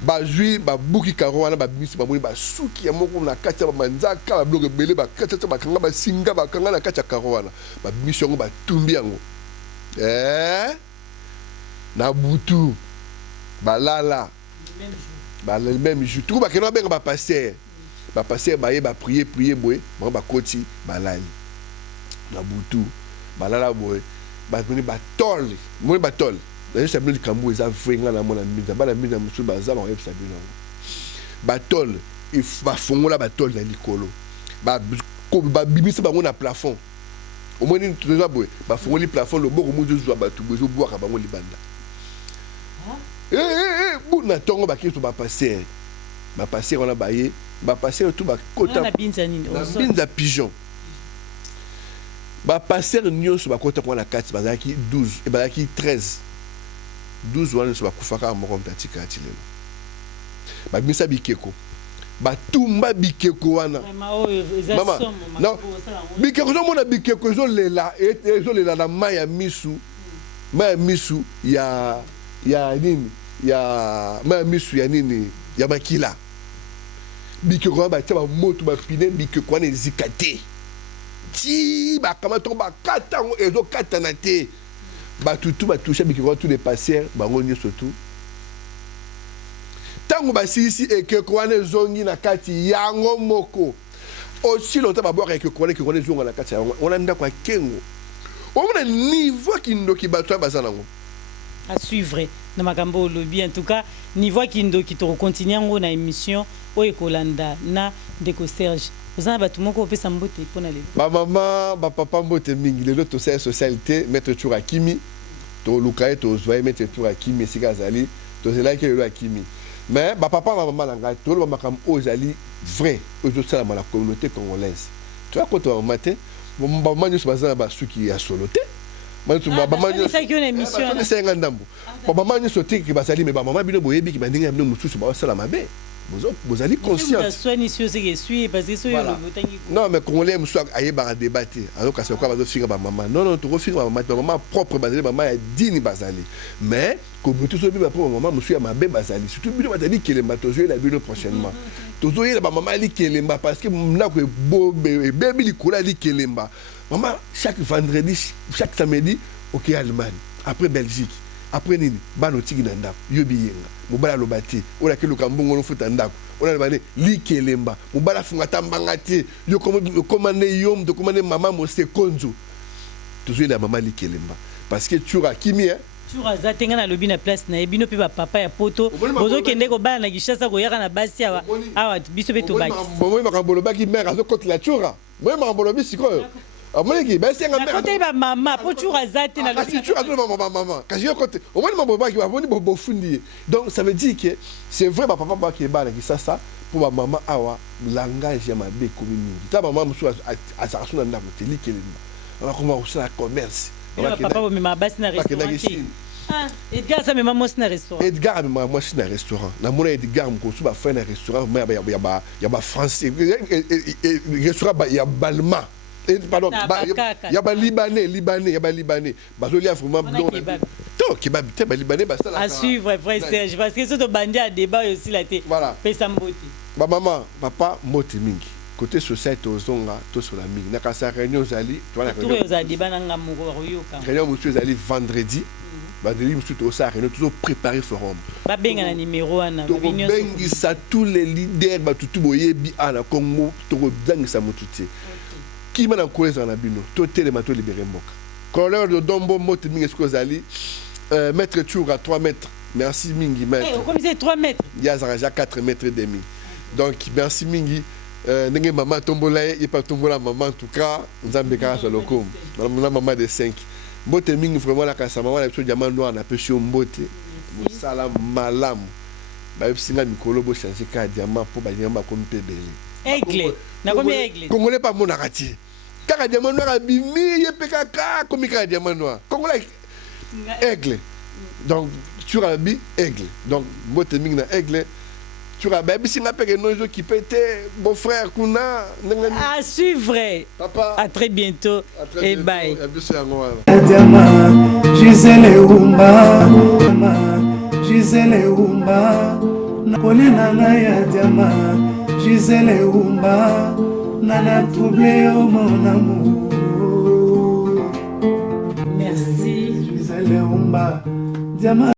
Ba jui, ba buki Caro wana ba bimisi ba moni ba suki ya moko na kati ba manzaka ba bloque belé ba kati ba kanga ba singa ba kanga na kati Caro wana. Ba bimisi ngo ba tumbi yango. Na butu ba lala ba le même jour tout ba keno benga ba passer ba ye ba prier boy ba koti ba lali na butu ba lala boy ba moni ba tol d'ailleurs ça me kambu eza venga na mona minza ba na minza musu ba za ba yeb sabina ba tol il va fongola ba tol na likolo ba bimisa ba ngona plafond au moins ni tout ça boy ba fongoli plafond le boko muzu zo ba tubo zo boaka ba ngoli banda na tongo ba kiso ba passer on a baillé ba passer tout ba kota na binza pigeon ba passer nyonso ba kota kwa na kati ba zaki 12 et ba zaki 12 wana so ba kufaka moko mtatika atilelo ba binza bikeko ba tumba bikeko wana mama non bikeko zo mona bikeko zo lela na maya misu ya nini ya misu ya nini ya makila bikeko ba taba moto ba pine bikeko na zikate ti ba kama to ba kata ezo kata na te ba tutu ba toucher bikeko tous les passeurs ba ngoni surtout tango ba sisi ekeko wana zongi na kati yango moko aussi longtemps ba boire ekeko wana ekeko wana zonga na kati yango on a ndako kengo on a niveau kindoki bato bazanango à suivre na makambo lobby en tout cas niveau kindoki to continuer ngo na émission oyo kolanda na ndeko Serge ozana bato moko opesa mbote pona le ba mama ba papa mbote mingi lelo to sa socialité maître Tchoura Kimi to lukae to zoye maître Tchoura Kimi sikazali to zela ke lelo Kimi mais ba papa ba mama langa to lo makam ozali vrai ozo sala la communauté congolaise tu as quand on matin ba mama nyo bazana ba suki ya soloté maman nyo sa ki une émission na senga ndambo ba mama nyo soté ki bazali mais ba mama bino boyebi ki bandinga bino mususu ba sala mabe vous allez conscient non mais congolais musu aye ba débattre alors que c'est quoi ba finga ba mama non to finga ba mama propre bazali mama ya dini bazali mais comme tout so bi ba propre mama musu ya mabe bazali surtout bino bazali kelemba to jouer la bino prochainement to jouer ba mama li kelemba parce que na ko bébé li kola li kelemba maman chaque vendredi chaque samedi OK Allemagne après Belgique après nini bano tiki na ndako yobi yenga mobala lobati ola ke lokambongo no futa ndako ola bane likelemba mobala funga tambanga te yo komane yom de komane mama mo sekonzo toujours la mama likelemba parce que Tchoura Kimi Tchoura za tenga na lobi na place na ebino pe ba papa ya poto bozo kende ko bana na gishasa ko yaka na basi awa biso be to baki moi makambolo baki mère azo kote la Tchoura moi makambolo bisiko amoneki basenga mère côté ba mama po Tchoura za te na lobi si Tchoura ba maman kasi yo côté au moins mama baki ba boni bo fundi donc ça veut dire que c'est vrai ba papa ba ki ba na gishasa pour ba maman awa langage ya mabe komini ta ba maman musu asakasuna ndako te likelemba on va comment ça commerce papa bo mema basi na restaurant Edgar ça mema mos na restaurant Edgar mema mos na restaurant na mona Edgar mko su ba fa na restaurant ya ba français restaurant ya balma pardon ya ba libanais bazolia vraiment blanc to kebab te ba libanais ba ça à suivre vrai Serge parce que ce to bandi à débat aussi là te pesa mboti ba maman papa moti mingi côté société ozonga to sur la mingi na kasa réunion zali to la réunion to za débat na ngamuro yoka réunion monsieur zali vendredi monsieur to sa réunion toujours préparer forum ba benga na numéro ana ba réunion bengi sa tous les leaders ba tutu boyebi ala Congo to bengi sa mututi qui m'a encouragé na bino to telema to libérer mboka colère de dombo moti mingi skozali maître Tchoura 3 mètres merci mingi maître comme c'est 3 mètres ya zaraja 4 mètres et demi donc merci mingi ndenge maman tombola et pas tombola maman en tout cas nzambe ka so lokom na maman de 5 mbote mingi vraiment la kasa maman la diamant noir na pêche mbote sala malam ba singa mikolo bo changer ka diamant pour ba nyamba comme pebele aigle na comme aigle congolais pas mon arati ka diamant noir abimi yepeka comme ka diamant noir congolais aigle donc tu as bi aigle donc mbote mingi na aigle Tu as baby si n'appelle nous qui pété beau frère kuna. À suivre. Papa. À très bientôt. Et bye. Gisele Umba, Gisele Umba, Nakolina ya diama, Gisele Umba, nana troublé au mon amour. Merci. Gisele Umba, diama.